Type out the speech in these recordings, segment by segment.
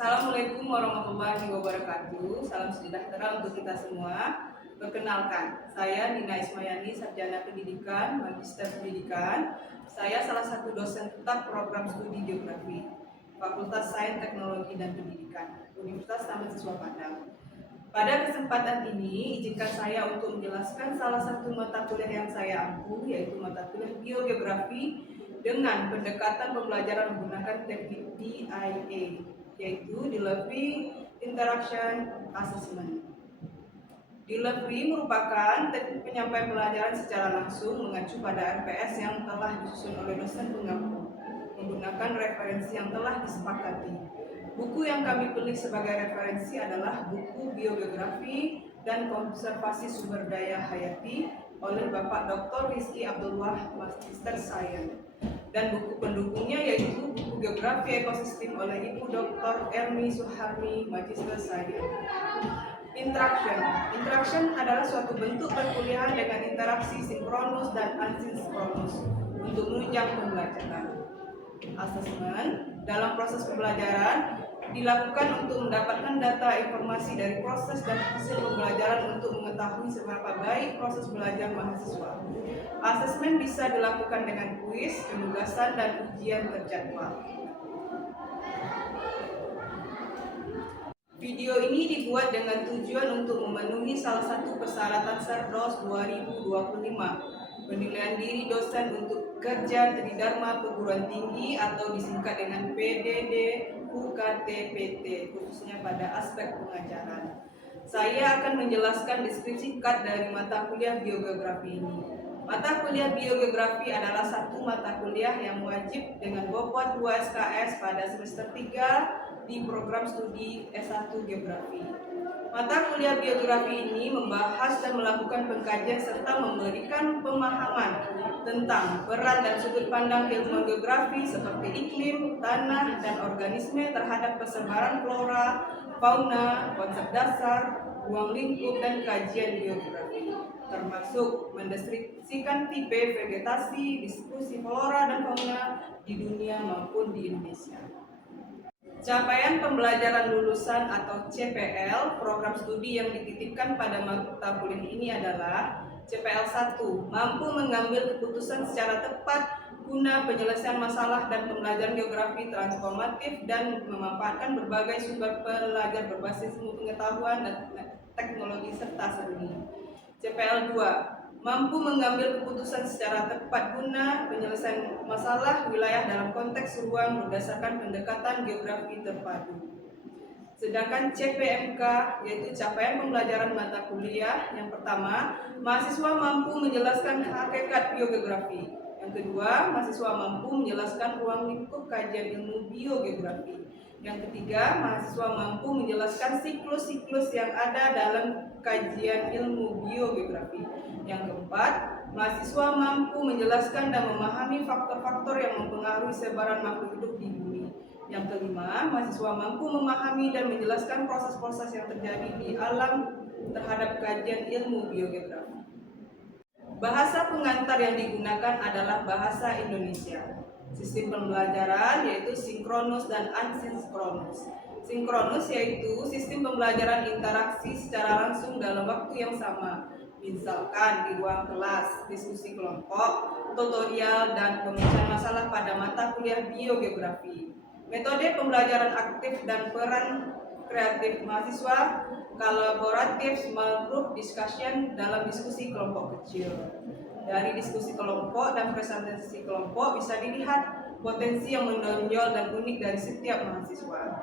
Assalamualaikum warahmatullahi wabarakatuh. Salam sejahtera untuk kita semua. Perkenalkan, saya Nina Ismayani, Sarjana Pendidikan, Magister Pendidikan. Saya salah satu dosen tetap program studi Geografi, Fakultas Sains Teknologi dan Pendidikan, Universitas Taman Siswa Padang. Pada kesempatan ini, izinkan saya untuk menjelaskan salah satu mata kuliah yang saya ampu, yaitu mata kuliah Biogeografi dengan pendekatan pembelajaran menggunakan teknik DIA, yaitu Delivery Interaction Assessment. Delivery merupakan teknik penyampaian pelajaran secara langsung mengacu pada RPS yang telah disusun oleh dosen pengampu, menggunakan referensi yang telah disepakati. Buku yang kami pilih sebagai referensi adalah buku Biogeografi dan Konservasi Sumber Daya Hayati oleh Bapak Dr. Rizky Abdullah, Magister Sains. Dan buku pendukungnya yaitu buku Geografi Ekosistem oleh Ibu Dr. Ermi Suharmi, Magister Sains. Interaction adalah suatu bentuk perkuliahan dengan interaksi sinkronus dan asinkronus untuk menunjang pembelajaran. Assessment dalam proses pembelajaran dilakukan untuk mendapatkan data informasi dari proses dan hasil pembelajaran untuk mengetahui seberapa baik proses belajar mahasiswa. Asesmen bisa dilakukan dengan kuis, penugasan, dan ujian terjadwal. Video ini dibuat dengan tujuan untuk memenuhi salah satu persyaratan Serdos 2025, penilaian diri dosen untuk kerja Tridharma Perguruan Tinggi atau disingkat dengan PDD UKT-PT, khususnya pada aspek pengajaran. Saya akan menjelaskan deskripsi singkat dari mata kuliah Biogeografi ini. Mata kuliah Biogeografi adalah satu mata kuliah yang wajib dengan bobot 2 SKS pada semester 3 di program studi S1 Geografi. Mata kuliah Biogeografi ini membahas dan melakukan pengkajian serta memberikan pemahaman tentang peran dan sudut pandang ilmu geografi seperti iklim, tanah, dan organisme terhadap persebaran flora, fauna, konsep dasar, ruang lingkup, dan kajian geografi, termasuk mendeskripsikan tipe vegetasi, diskusi flora dan fauna di dunia maupun di Indonesia. Capaian pembelajaran lulusan atau CPL program studi yang dititipkan pada mata kuliah ini adalah CPL 1, mampu mengambil keputusan secara tepat guna penyelesaian masalah dan pembelajaran geografi transformatif dan memanfaatkan berbagai sumber belajar berbasis ilmu pengetahuan dan teknologi serta seni. CPL 2, mampu mengambil keputusan secara tepat guna penyelesaian masalah wilayah dalam konteks ruang berdasarkan pendekatan geografi terpadu. Sedangkan CPMK yaitu capaian pembelajaran mata kuliah yang pertama, mahasiswa mampu menjelaskan hakikat biogeografi. Yang kedua, mahasiswa mampu menjelaskan ruang lingkup kajian ilmu biogeografi. Yang ketiga, mahasiswa mampu menjelaskan siklus-siklus yang ada dalam kajian ilmu biogeografi. Yang keempat, mahasiswa mampu menjelaskan dan memahami faktor-faktor yang mempengaruhi sebaran makhluk hidup di bumi. Yang kelima, mahasiswa mampu memahami dan menjelaskan proses-proses yang terjadi di alam terhadap kajian ilmu biogeografi. Bahasa pengantar yang digunakan adalah bahasa Indonesia. Sistem pembelajaran yaitu sinkronus dan asinkronus. Sinkronus yaitu sistem pembelajaran interaksi secara langsung dalam waktu yang sama. Misalkan di ruang kelas, diskusi kelompok, tutorial, dan pemecahan masalah pada mata kuliah biogeografi. Metode pembelajaran aktif dan peran kreatif mahasiswa, kolaboratif small group discussion dalam diskusi kelompok kecil. Dari diskusi kelompok dan presentasi kelompok bisa dilihat potensi yang menonjol dan unik dari setiap mahasiswa.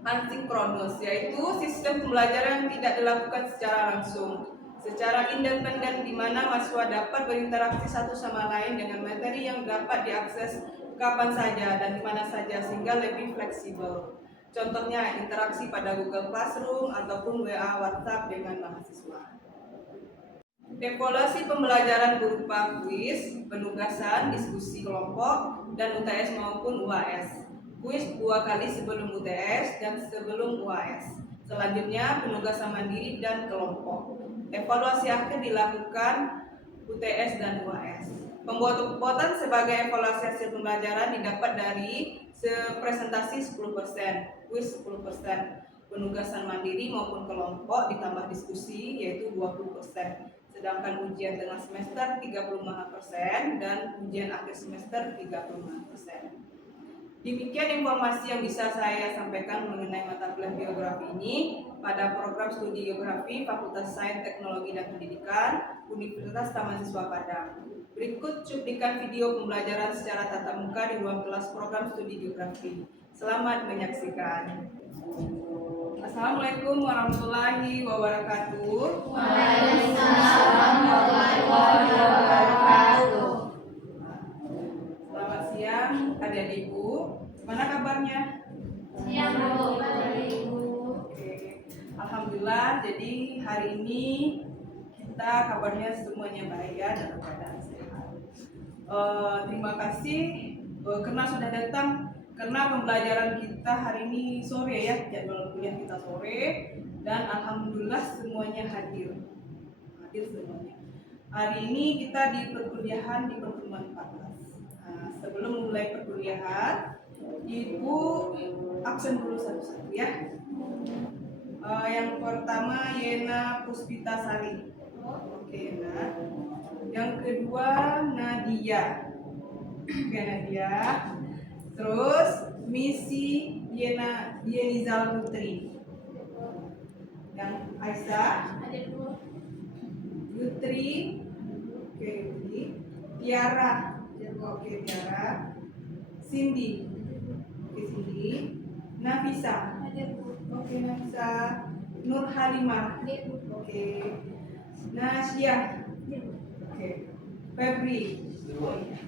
Asinkronus yaitu sistem pembelajaran yang tidak dilakukan secara langsung, secara independen di mana mahasiswa dapat berinteraksi satu sama lain dengan materi yang dapat diakses kapan saja dan di mana saja sehingga lebih fleksibel. Contohnya interaksi pada Google Classroom ataupun WA WhatsApp dengan mahasiswa. Evaluasi pembelajaran berupa kuis, penugasan, diskusi kelompok, dan UTS maupun UAS. Kuis 2 kali sebelum UTS dan sebelum UAS. Selanjutnya penugasan mandiri dan kelompok. Evaluasi akhir dilakukan UTS dan UAS. Pembuatan sebagai evaluasi hasil pembelajaran didapat dari presentasi 10%, kuis 10%, penugasan mandiri maupun kelompok ditambah diskusi yaitu 20%. Sedangkan ujian tengah semester 35% dan ujian akhir semester 35%. Demikian informasi yang bisa saya sampaikan mengenai mata kuliah geografi ini pada program studi geografi Fakultas Sains Teknologi dan Pendidikan Universitas Taman Siswa Padang. Berikut cuplikan video pembelajaran secara tatap muka di ruang kelas program studi geografi. Selamat menyaksikan. Assalamualaikum warahmatullahi wabarakatuh. Waalaikumsalam warahmatullahi wabarakatuh. Selamat siang adik-adikku. Mana kabarnya? Siang Bu. Oke. Alhamdulillah, jadi hari ini kita kabarnya semuanya baik ya, dalam keadaan sehat. Terima kasih karena sudah datang, karena pembelajaran kita hari ini sore ya, jadwal kuliah kita sore, dan alhamdulillah semuanya hadir semuanya. Hari ini kita di perkuliahan di pertemuan 14. Nah, sebelum mulai perkuliahan, Ibu absen dulu satu-satu ya. Yang pertama Yena Puspita Sari. Oke, Yena. Yang kedua Nadia. Oke, Nadia. Terus Misi Yenizal Putri. Yang Aisyah. Yutri. Oke, Yutri. Tiara. Oke, Tiara. Cindy. Oke, Cindy. Nafisa. Oke, Nafisa. Nur Halimah. Oke. Nasya. Oke. Febri. Oh, iya.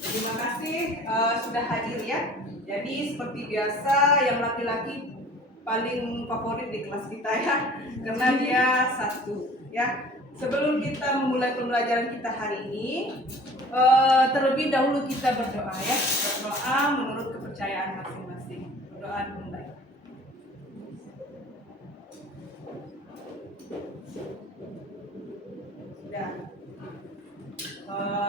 Terima kasih sudah hadir ya. Jadi seperti biasa yang laki-laki paling favorit di kelas kita ya, karena dia satu ya. Sebelum kita memulai pembelajaran kita hari ini, terlebih dahulu kita berdoa ya. Berdoa menurut kepercayaan masing-masing. Berdoa dimulai. Sudah.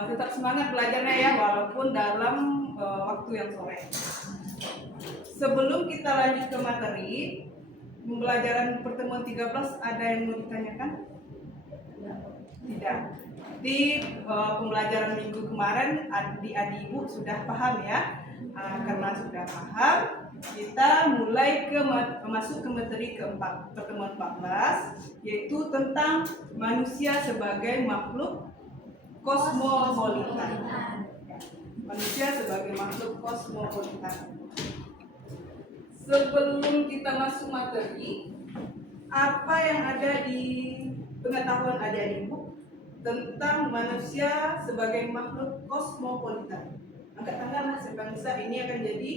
Tetap semangat belajarnya ya, walaupun dalam waktu yang sore. Sebelum kita lanjut ke materi pembelajaran pertemuan 13, ada yang mau ditanyakan? Tidak. Di pembelajaran minggu kemarin adik-adik ibu sudah paham ya. Karena sudah paham, kita mulai masuk ke materi keempat, pertemuan 14, yaitu tentang manusia sebagai makhluk kosmopolitan. Manusia sebagai makhluk kosmopolitan. Sebelum kita masuk materi, apa yang ada di pengetahuan adik-adik ibu tentang manusia sebagai makhluk kosmopolitan? Angkat tangan lah sebangsa, ini akan jadi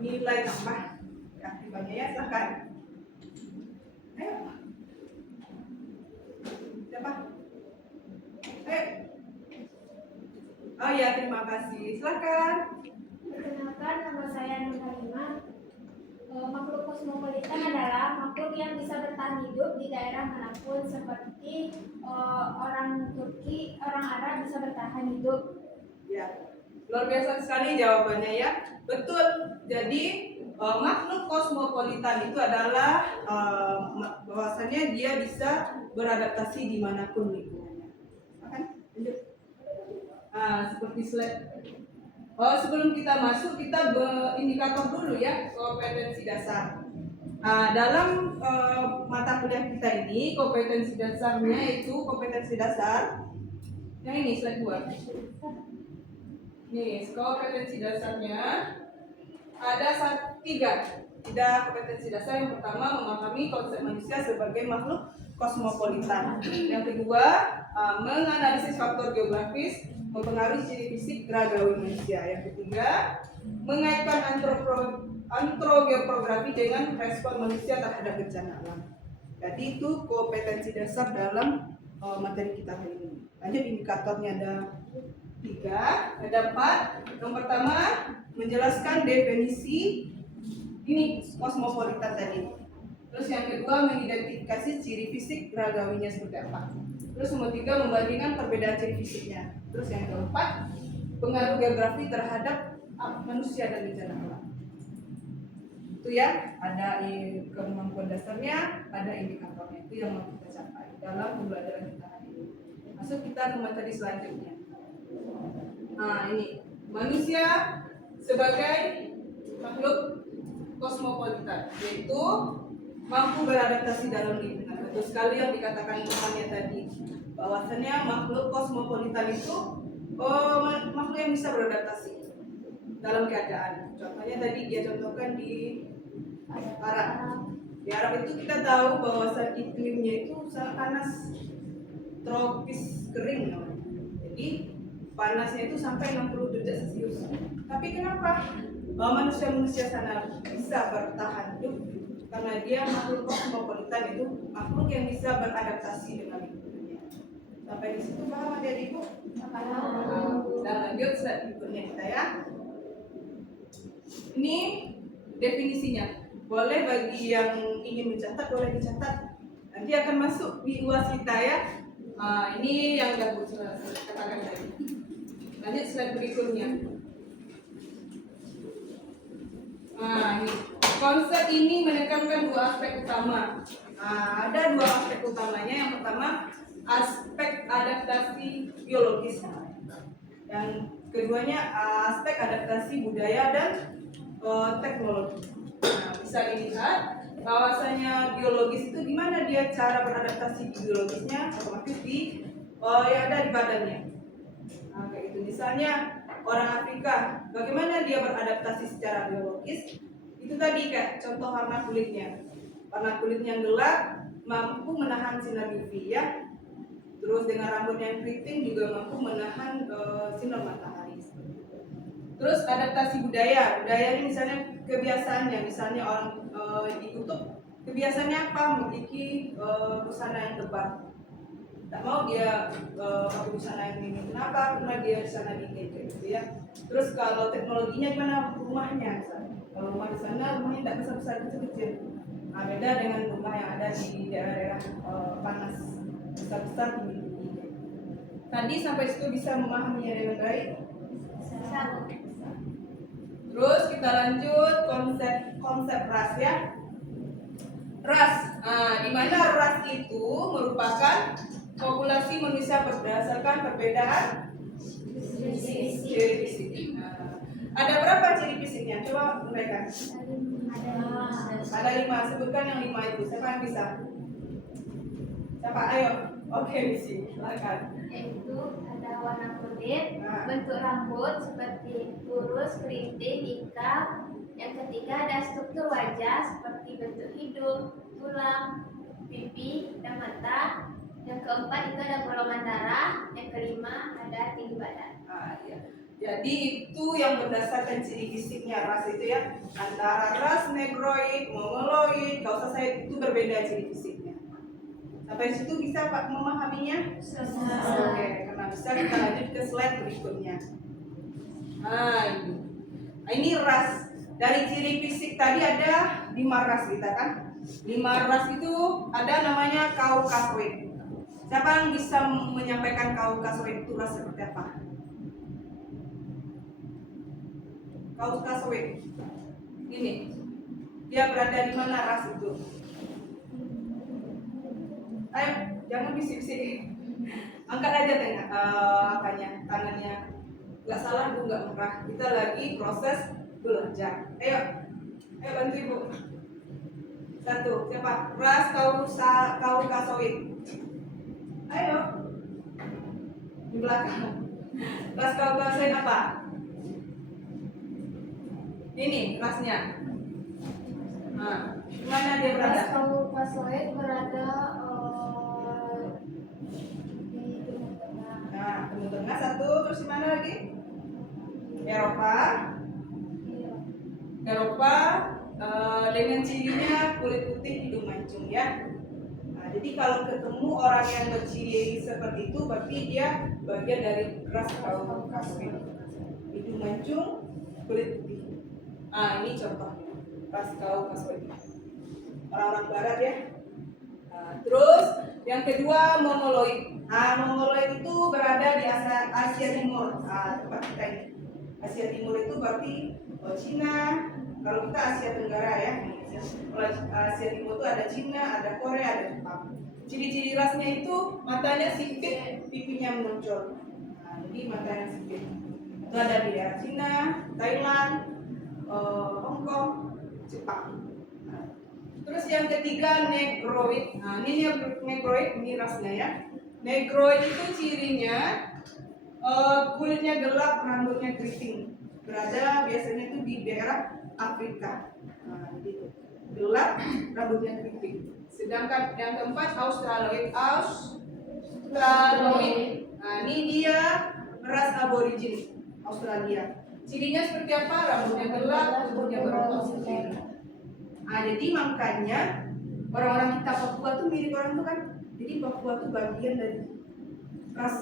nilai tambah keaktifannya ya, silahkan. Ayo. Siapa? Ayo. Oh ya, terima kasih. Silahkan. Perkenalkan, nama saya Nur Halimah. Makhluk kosmopolitan adalah makhluk yang bisa bertahan hidup di daerah manapun, seperti orang Turki, orang Arab bisa bertahan hidup. Ya, luar biasa sekali jawabannya ya. Betul. Jadi makhluk kosmopolitan itu adalah bahwasanya dia bisa beradaptasi dimanapun lingkungannya. Akan lanjut. Seperti slide. Sebelum kita masuk, kita indikator dulu ya, kompetensi dasar. Dalam mata kuliah kita ini, kompetensi dasarnya itu kompetensi dasar. Yang ini slide 2. Nih, kompetensi dasarnya ada 3 kompetensi dasar. Yang pertama, memahami konsep manusia sebagai makhluk kosmopolitan. Yang kedua, menganalisis faktor geografis mempengaruhi ciri fisik geragawi manusia. Yang ketiga, mengaitkan antrogeografi dengan respon manusia terhadap bencana alam. Jadi itu kompetensi dasar dalam materi kita hari ini. Lanjut, indikatornya ada 3, ada 4. Yang pertama, menjelaskan definisi ini kosmopolitan tadi. Terus yang kedua, mengidentifikasi ciri fisik geragawinya seperti apa. Terus nomor 3, membandingkan perbedaan ciri fisiknya. Terus yang keempat, pengaruh geografi terhadap manusia dan bencana alam. Itu ya, ada kemampuan dasarnya, ada indikatornya. Itu yang mau kita capai dalam pembelajaran kita hari ini. Masuk kita ke materi selanjutnya. Nah, ini manusia sebagai makhluk kosmopolitan, yaitu mampu beradaptasi dalam lingkungan. Betul sekali yang dikatakan Tuhannya tadi, bahwasanya makhluk kosmopolitan itu makhluk yang bisa beradaptasi dalam keadaan. Contohnya tadi dia contohkan di Arab. Di Arab itu kita tahu bahwa iklimnya itu sangat panas, tropis kering namanya. Jadi panasnya itu sampai 60 derajat Celcius. Tapi kenapa manusia sana bisa bertahan hidup? Karena dia makhluk kosmopolitan, itu makhluk yang bisa beradaptasi dengan lingkungannya. Sampai di situ paham adik-adikku? Dan lanjut slide berikutnya kita ya. Ini definisinya. Boleh bagi yang ingin mencatat, boleh dicatat. Nanti akan masuk di UAS kita ya. Ini yang sudah Bu katakan tadi. Lanjut slide berikutnya. Ini konsep ini menekankan dua aspek utama. Ada dua aspek utamanya. Yang pertama aspek adaptasi biologis, dan keduanya aspek adaptasi budaya dan teknologi. Bisa dilihat bahwasanya biologis itu gimana dia cara beradaptasi biologisnya, otomatis yang ada di badannya. Kayak gitu. Misalnya orang Afrika, bagaimana dia beradaptasi secara biologis? Itu tadi kayak contoh warna kulitnya. Warna kulitnya yang gelap mampu menahan sinar UV ya. Terus dengan rambut yang keriting juga mampu menahan sinar matahari. Terus adaptasi budaya. Budaya ini misalnya kebiasaannya, misalnya orang di kutub kebiasaannya apa? Memiliki busana yang tebal. Tak mau dia pakai busana yang ini. Kenapa? Karena dia di sana dingin gitu ya. Terus kalau teknologinya gimana? Rumahnya misalnya. Kalau rumah di sana rumahnya tidak besar-besar, kecil-kecil. Beda dengan rumah yang ada di daerah-daerah panas, besar-besar tinggi-tinggi. Tadi sampai situ bisa memahaminya dengan baik? Bisa. Terus kita lanjut konsep ras ya. Ras, di mana ras itu merupakan populasi manusia berdasarkan perbedaan ciri fisik. Ada berapa ciri fisiknya? Coba uraikan. Ada 5. Sebutkan yang 5 itu. Siapa yang bisa? Siapa? Ayo. Oke, Misi. Silakan. Yaitu ada warna kulit, bentuk rambut seperti lurus, keriting, ikal. Yang ketiga ada struktur wajah seperti bentuk hidung, tulang, pipi, dan mata. Yang keempat itu ada golongan darah. Yang kelima ada tinggi badan. Ya. Jadi itu yang berdasarkan ciri fisiknya ras itu ya. Antara ras negroid, mongoloid, kaukasoid itu berbeda ciri fisiknya. Sampai situ bisa Pak memahaminya? Oke, karena bisa kita lanjut ke slide berikutnya. Ini ras. Dari ciri fisik tadi ada 5 ras kita kan? 5 ras itu ada namanya kaukasoid. Siapa yang bisa menyampaikan kaukasoid itu ras seperti apa? Kaukasoid. Ini. Dia berada di mana ras itu? Ayo, jangan bisik-bisik. Angkat aja tengah tangannya. Nggak salah Bu, nggak merah. Kita lagi proses belajar. Ayo bantu Ibu. 1, siapa? Ras kaukasoid. Ayo. Di belakang. Ras kaukasoid apa? Ini rasnya. Mana dia berada? Ras kaukasoid berada di Timur Tengah. Timur Tengah 1, terus di mana lagi? Eropa. Eropa dengan cirinya kulit putih, hidung mancung ya. Jadi kalau ketemu orang yang berciri seperti itu, berarti dia bagian dari ras kaukasoid. Hidung mancung, kulit putih. Ini contohnya ras kaukasoid. Orang-orang barat ya. Terus yang kedua mongoloid. Mongoloid itu berada di Asia Timur. Tempat kita ini. Asia Timur itu berarti Cina. Kalau kita Asia Tenggara ya. Kalau Asia Timur itu ada Cina, ada Korea, ada Jepang. Ciri-ciri rasnya itu matanya sipit, pipinya menonjol. Jadi matanya sipit. Itu ada di daerah Cina, Thailand, Hong Kong, Jepang. Terus yang ketiga Negroid. Ini Negroid, ini rasnya ya. Negroid itu cirinya kulitnya gelap, rambutnya keriting. Berada biasanya itu di daerah Afrika. Gitu. Gelap, rambutnya keriting. Sedangkan yang keempat Australoid. Ini dia ras aborigin Australia. Cirinya seperti apa? Rambutnya gelap, tubuhnya berotot seperti ini. Jadi makanya orang-orang kita Papua tuh mirip orang tuh kan. Jadi Papua tuh bagian dari ras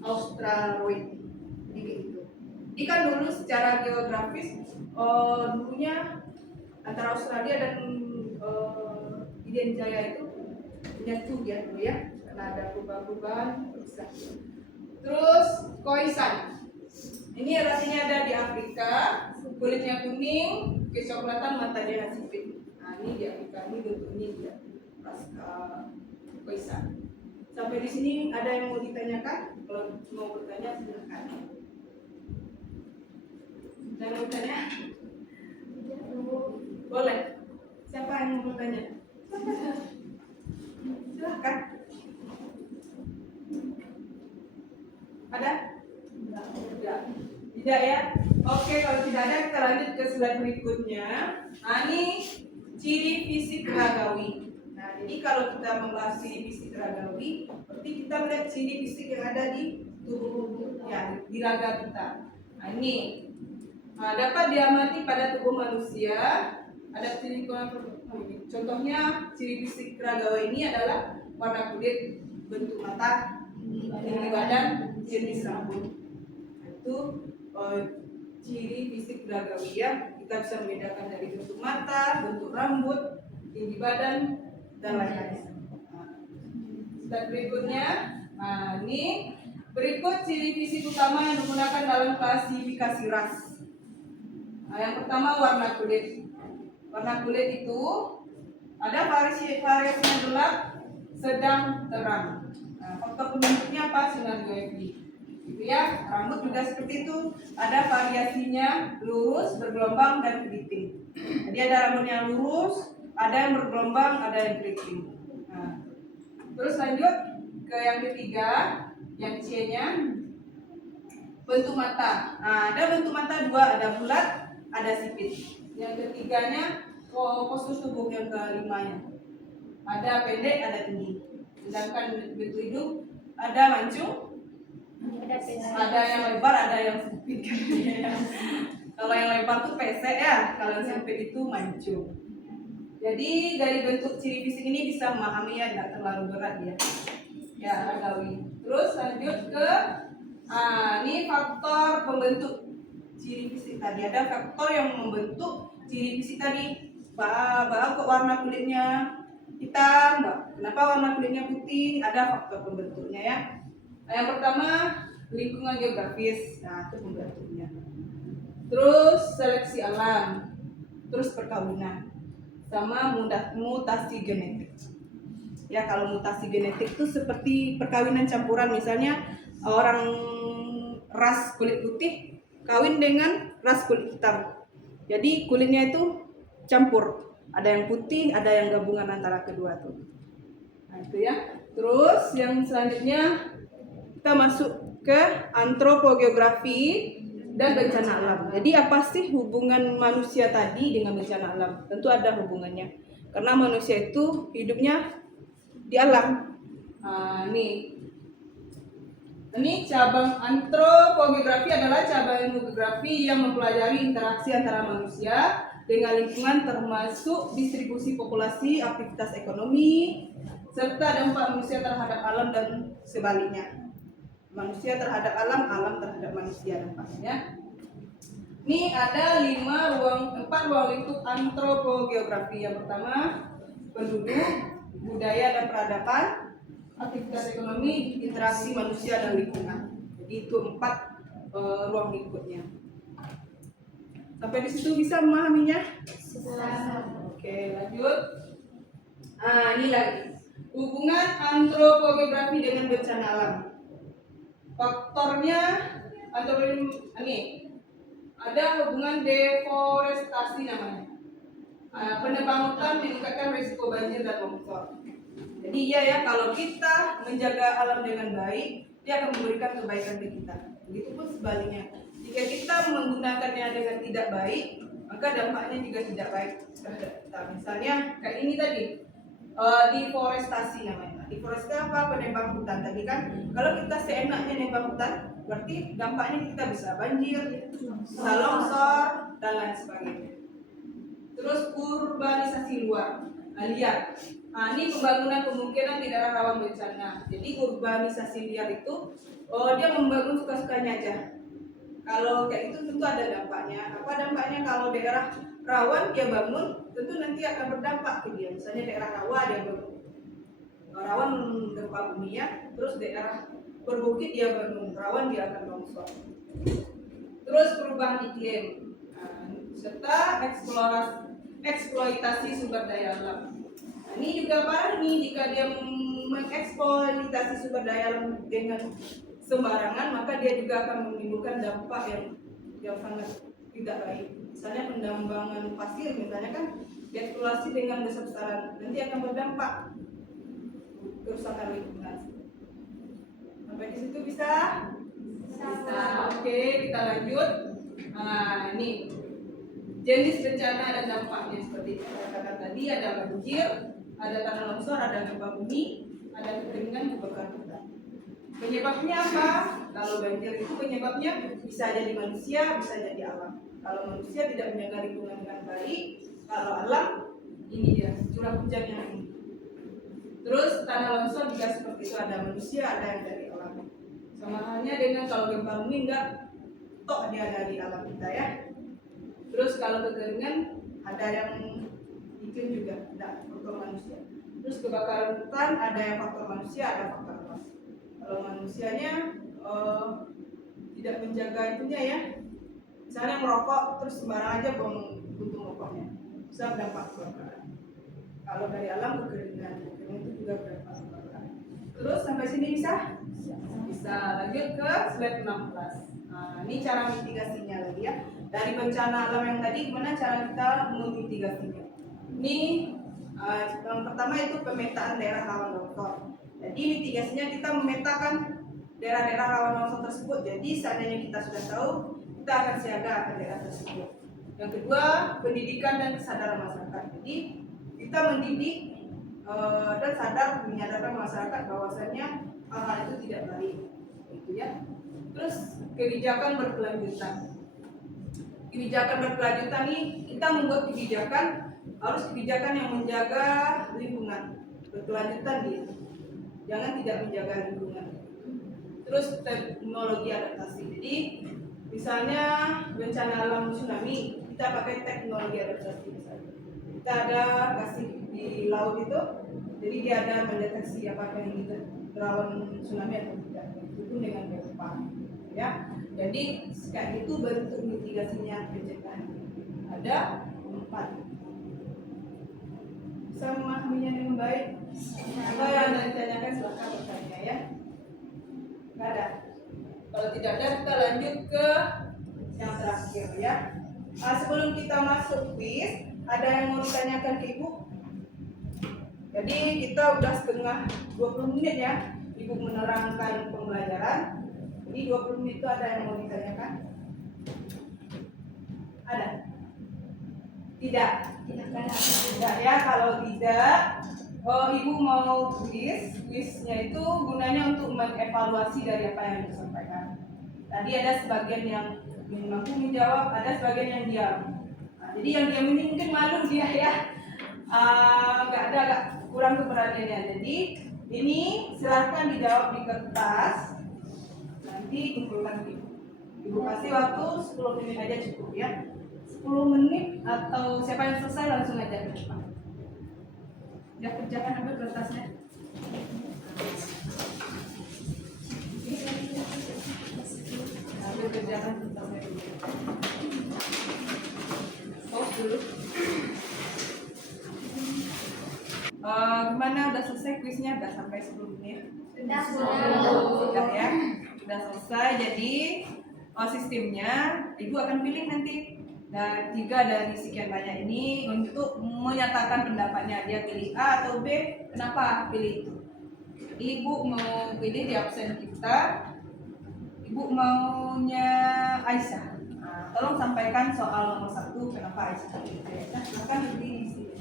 Australoid. Jadi gitu. Jadi kan dulu secara geografis dulunya antara Australia dan Irian Jaya itu menyatu ya dulu ya. Karena ada perubahan-perubahan berpisah. Terus Khoisan. Ini rasanya ada di Afrika, kulitnya kuning, kecoklatan, matanya sipit. Ini di Afrika, ini bentuknya dia ras Khoisan. Sampai di sini ada yang mau ditanyakan? Kalau mau bertanya silakan. Ada yang mau bertanya? Boleh. Siapa yang mau bertanya? Silakan. Ada? Tidak ya? Oke, kalau tidak ada kita lanjut ke slide berikutnya. Ini ciri fisik ragawi. Jadi kalau kita membahas ciri fisik ragawi, berarti kita melihat ciri fisik yang ada di tubuh ya, di raga kita. Ini dapat diamati pada tubuh manusia. Ada ciri contohnya ciri fisik ragawi ini adalah warna kulit, bentuk mata, tinggi badan, jenis rambut. Itu ciri fisik ragawi ya. Kita bisa membedakan dari bentuk mata, bentuk rambut, tinggi badan, dan lain-lain. Slide berikutnya, ini berikut ciri fisik utama yang digunakan dalam klasifikasi ras. Yang pertama warna kulit. Warna kulit itu ada variasinya gelap, sedang, terang. Faktor pembentuknya apa? Sinar UV. Gitu ya. Rambut juga seperti itu. Ada variasinya lurus, bergelombang, dan keriting. Jadi ada rambut yang lurus, ada yang bergelombang, ada yang keriting. Terus lanjut ke yang ketiga, yang C-nya bentuk mata. Ada bentuk mata dua, ada bulat, ada sipit. Yang ketiganya postur tubuh yang kelimanya. Ada pendek, ada tinggi. Sedangkan bentuk hidung ada mancung, ada yang lebar, ada yang sempit. Kalau yang lebar tuh pesek ya, kalau yang sempit itu mancung. Jadi dari bentuk ciri fisik ini bisa memahami ya, tidak terlalu berat ya. Ya, ragawi. Terus lanjut ke ini faktor pembentuk ciri fisik tadi. Ada faktor yang membentuk ciri fisik tadi. Mbak kok warna kulitnya hitam, Mbak? Kenapa warna kulitnya putih? Ada faktor pembentuknya ya. Yang pertama lingkungan geografis. Itu pembentuknya. Terus seleksi alam. Terus perkawinan. Sama mutasi genetik. Ya, kalau mutasi genetik itu seperti perkawinan campuran, misalnya orang ras kulit putih kawin dengan ras kulit hitam. Jadi kulitnya itu campur. Ada yang putih, ada yang gabungan antara kedua tuh. Itu ya. Terus yang selanjutnya kita masuk ke antropogeografi dan bencana alam. Jadi apa sih hubungan manusia tadi dengan bencana alam? Tentu ada hubungannya. Karena manusia itu hidupnya di alam. Ini cabang antropogeografi adalah cabang ilmu geografi yang mempelajari interaksi antara manusia dengan lingkungan, termasuk distribusi populasi, aktivitas ekonomi, serta dampak manusia terhadap alam dan sebaliknya. Manusia terhadap alam, alam terhadap manusia dampaknya. Ini ada 4 ruang lingkup antropogeografi. Yang pertama penduduk, budaya dan peradaban, aktivitas ekonomi, interaksi manusia dan lingkungan. Jadi itu 4 ruang lingkupnya. Sampai di situ bisa memahaminya? Oke, lanjut. Ini lagi. Hubungan antropogeografi dengan bencana alam. Faktornya ini ada hubungan deforestasi namanya. Penebang hutan meningkatkan risiko banjir dan longsor. Jadi iya ya, kalau kita menjaga alam dengan baik, dia akan memberikan kebaikan ke kita. Begitupun sebaliknya, jika kita menggunakannya dengan tidak baik, maka dampaknya juga tidak baik terhadap kita. Misalnya kayak ini tadi, deforestasi namanya. Deforestasi apa? Penebang hutan tadi kan. Kalau kita seenaknya nembang hutan, berarti dampaknya kita bisa banjir, bisa longsor dan lain sebagainya. Terus urbanisasi luar, liar. Ini pembangunan kemungkinan di daerah rawan bencana. Jadi urbanisasi liar itu, dia membangun suka-sukanya aja. Kalau kayak itu tentu ada dampaknya. Apa dampaknya? Kalau daerah rawan dia bangun, tentu nanti akan berdampak ke dia. Misalnya daerah rawa dia bangun, rawan gempa bumi ya. Terus daerah berbukit dia bangun, rawan dia akan longsor. Terus perubahan iklim, serta eksploitasi sumber daya alam. Ini juga parah nih jika dia mengeksploitasi sumber daya alam dengan sembarangan, maka dia juga akan menimbulkan dampak yang sangat tidak baik. Misalnya penambangan pasir, misalnya kan dieksplorasi dengan besar-besaran, nanti akan berdampak kerusakan lingkungan. Sampai di situ bisa? Bisa. Oke, kita lanjut. Ini jenis bencana dan dampaknya seperti kita katakan tadi, ada banjir, ada tanah longsor, ada gempa bumi, ada kekeringan, kebakaran hutan. Penyebabnya apa? Kalau banjir itu penyebabnya bisa jadi manusia, bisa jadi alam. Kalau manusia tidak menjaga lingkungan dengan baik, kalau alam, ini dia curah hujan yang tinggi. Terus tanah longsor juga seperti itu, ada manusia, ada yang dari alam. Sama halnya dengan kalau gempa bumi enggak, dia dari alam kita ya. Terus kalau kekeringan ada yang iklim juga, ada faktor manusia. Terus kebakaran hutan ada yang faktor manusia, ada faktor alam. Kalau manusianya tidak menjaga itunya ya, misalnya merokok terus sembarang aja buntung rokoknya, bisa berdampak kebakaran. Kalau dari alam kekeringan itu juga berdampak kebakaran. Terus sampai sini bisa? Bisa. Lanjut ke slide 16. Ini cara mitigasinya lagi ya. Dari bencana alam yang tadi, gimana cara kita memitigasinya? Ini yang pertama itu pemetaan daerah rawan longsor. Jadi mitigasinya kita memetakan daerah-daerah rawan longsor tersebut. Jadi seandainya kita sudah tahu, kita akan siaga akan daerah tersebut. Yang kedua, pendidikan dan kesadaran masyarakat. Jadi kita mendidik dan sadar menyadarkan masyarakat bahwasannya hal-hal itu tidak baik, gitu ya. Terus kebijakan berkelanjutan. Kebijakan berkelanjutan ini kita membuat kebijakan, harus kebijakan yang menjaga lingkungan, berkelanjutan dia. Jangan tidak menjaga lingkungan. Terus teknologi adaptasi. Jadi misalnya bencana alam tsunami, kita pakai teknologi adaptasi misalnya. Kita ada kasih di laut itu, jadi dia ada mendeteksi apakah ini rawan tsunami atau tidak. Itu dengan gempa, ya. Jadi kayak itu bentuk mitigasinya pencegahan. Ada 4. Bisa memahaminya dengan baik? Kalau yang ditanyakan silakan bertanya ya. Nggak ada. Kalau tidak ada, kita lanjut ke yang terakhir ya. Sebelum kita masuk quiz, ada yang mau ditanyakan ke Ibu? Jadi kita udah setengah 20 menit ya, Ibu menerangkan pembelajaran. Jadi 20 menit itu ada yang mau ditanyakan? Ada? Tidak? Tidak ya, kalau tidak, Ibu mau quiz. Quiznya itu gunanya untuk mengevaluasi dari apa yang disampaikan. Tadi ada sebagian yang mampu menjawab, ada sebagian yang diam. Jadi yang diam ini mungkin malu dia ya, agak kurang keberaniannya. Jadi ini silahkan dijawab di kertas, nanti kumpulkan Ibu kasih waktu 10 menit aja cukup ya. 10 menit atau siapa yang selesai langsung aja ke depan. Dia kerjakan ambil kertasnya. Ambil kerjakan kertasnya dulu. Pause dulu. Gimana, udah selesai kuisnya? Udah sampai 10 menit? Sudah ya, sudah selesai. Jadi sistemnya ibu akan pilih nanti dan 3 dari sekian banyak ini untuk menyatakan pendapatnya. Dia pilih A atau B, kenapa pilih itu? Ibu mau pilih di absen kita, ibu maunya Aisyah. Nah, tolong sampaikan soal nomor 1 kenapa Aisyah pilih Aisyah. Silakan berdiri di sini.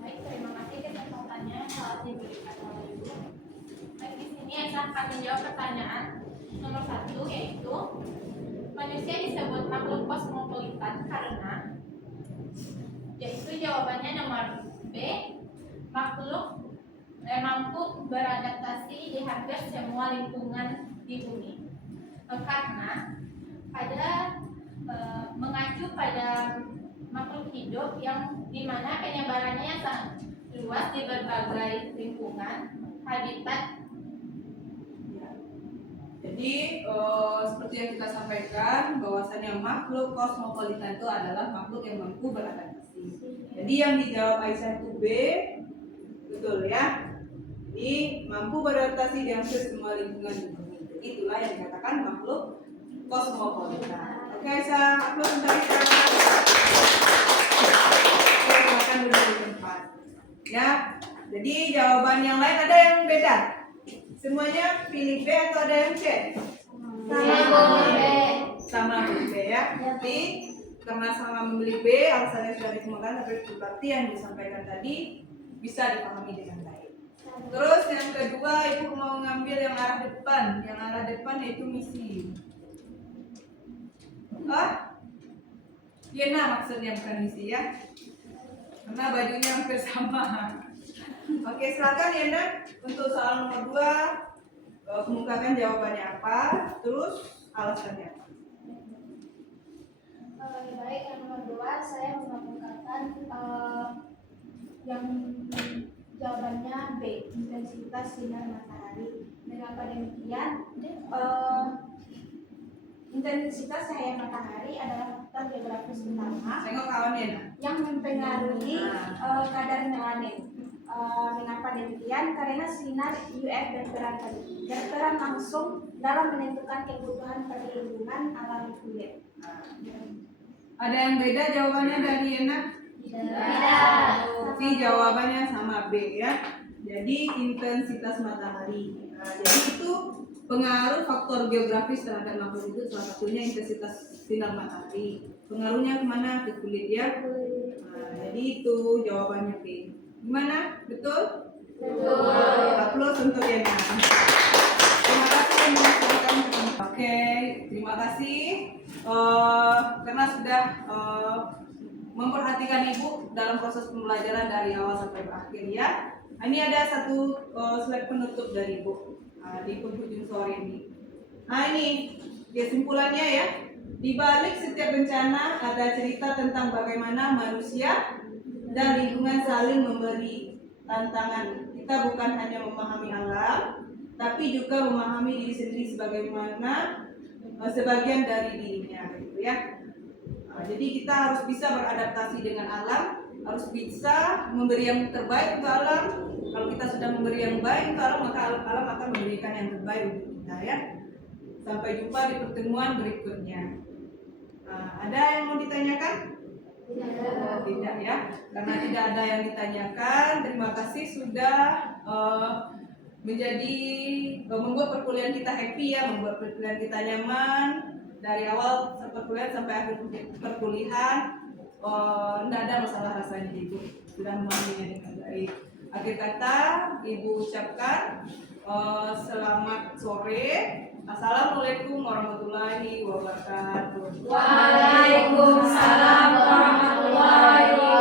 Baik, terima kasih kesempatannya saat diberikan oleh Ibu. Baik, di sini saya akan menjawab pertanyaan nomor 1, yaitu manusia disebut makhluk kosmopolitan karena, yaitu jawabannya nomor B, mampu beradaptasi di hampir semua lingkungan di bumi. Karena mengacu pada makhluk hidup yang dimana penyebarannya yang sangat luas di berbagai lingkungan habitat. Jadi seperti yang kita sampaikan bahwasanya makhluk kosmopolitan itu adalah makhluk yang mampu beradaptasi. Jadi yang dijawab Aisyah itu B, betul ya. Jadi mampu beradaptasi di hampir semua lingkungan di bumi. Jadi itulah yang dikatakan makhluk kosmopolitan. Oke Aisyah, upload untuk Aisyah. Silakan duduk di tempat. Ya. Jadi jawaban yang lain ada yang beda. Semuanya pilih B atau ada yang C? Sama B ya. Jadi karena sama memilih B, alasannya sudah dikemukakan, tapi berarti yang disampaikan tadi bisa dipahami dengan baik. Terus yang kedua, ibu mau ngambil yang arah depan. Yang arah depan yaitu misi. Yena maksudnya, bukan misi ya. Karena bajunya hampir sama. Oke, silakan Yena untuk soal nomor 2 kemukakan jawabannya apa, terus alasannya apa. Baik, yang nomor 2 saya mengemukakan yang jawabannya B, intensitas sinar matahari. Mengapa demikian? Intensitas cahaya matahari adalah faktor geografis utama Tengok kawan Yena. yang mempengaruhi kadar melanin. Mengapa demikian? Karena sinar UV berperan langsung dalam menentukan kebutuhan perlindungan alami kulit. Ada yang beda jawabannya dari Yena? Tidak. Jadi jawabannya sama B ya. Jadi intensitas matahari. Jadi itu pengaruh faktor geografis terhadap makhluk hidup, salah satunya intensitas sinar matahari. Pengaruhnya kemana? Ke kulit ya. Jadi itu jawabannya B. Gimana? Betul? Betul. Upload untuk Yena. Terima kasih yang menyaksikan. Oke, terima kasih karena sudah memperhatikan Ibu dalam proses pembelajaran dari awal sampai berakhir ya. Ini ada satu slide penutup dari Ibu di penghujung sore ini. Nah ini kesimpulannya ya. Di balik setiap bencana ada cerita tentang bagaimana manusia dan lingkungan saling memberi tantangan. Kita bukan hanya memahami alam, tapi juga memahami diri sendiri sebagaimana sebagian dari dirinya, gitu ya. Jadi kita harus bisa beradaptasi dengan alam, harus bisa memberi yang terbaik untuk alam. Kalau kita sudah memberi yang baik untuk alam, maka alam akan memberikan yang terbaik untuk kita ya. Sampai jumpa di pertemuan berikutnya. Ada yang mau ditanyakan? Tidak ya, karena tidak ada yang ditanyakan. Terima kasih sudah membuat perkuliahan kita happy ya, membuat perkuliahan kita nyaman dari awal perkuliahan sampai akhir perkuliahan. Tidak ada masalah rasanya Ibu sudah memahaminya dengan baik. Akhir kata Ibu ucapkan selamat sore. Assalamualaikum warahmatullahi wabarakatuh. Waalaikumsalam warahmatullahi wabarakatuh.